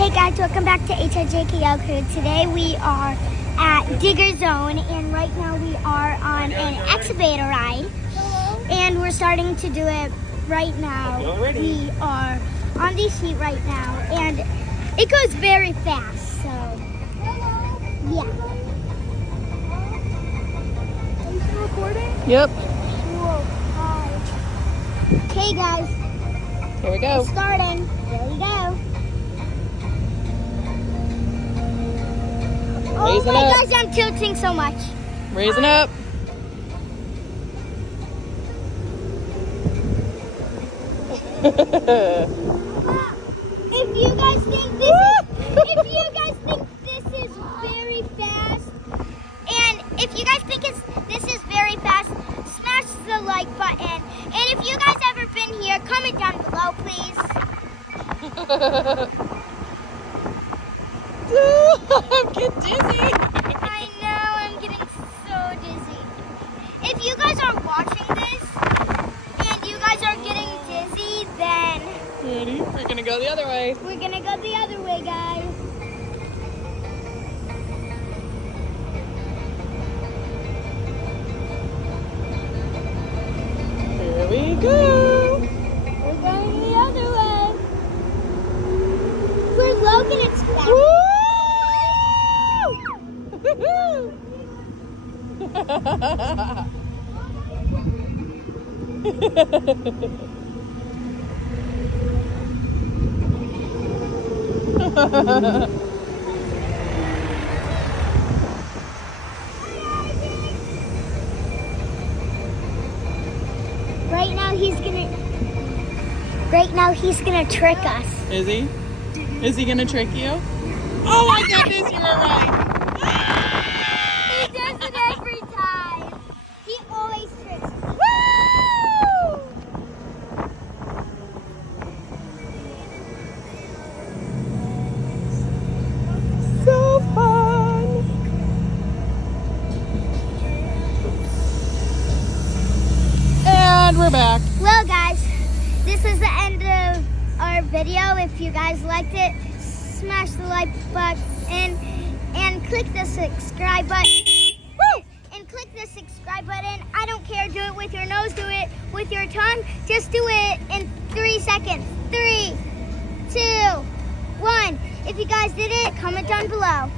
Hey guys, welcome back to HIJKL Crew. Today we are at Digger Zone, and right now we are on an excavator ride. And we're starting to do it right now. We are on the seat right now, and it goes very fast, so yeah. Are you still recording? Yep. Whoa, hi. Okay guys, Here we go. it's starting. There we go. Oh Raising my up. gosh, I'm tilting so much. Raising up. If you guys think this is very fast, and if you guys think this is very fast, smash the like button. And if you guys ever been here, comment down below, please. I'm getting dizzy. I know, I'm getting so dizzy. If you guys are watching this and you guys are getting dizzy, then Ready? We're gonna go the other way. we're gonna go the other way, guys. Here we go. We're going the other way. We're Logan, it's fast. Right now he's gonna trick us. Is he? Is he gonna trick you? Oh my goodness, you were right. He does it every time. He always tricks me. Woo! So fun. And we're back. Well guys, this is the end of our video. If you guys liked it, smash the like button and click the subscribe button. Woo! And click the subscribe button. I don't care, do it with your nose, do it with your tongue. Just do it in 3 seconds. 3, 2, 1. If you guys did it, comment down below.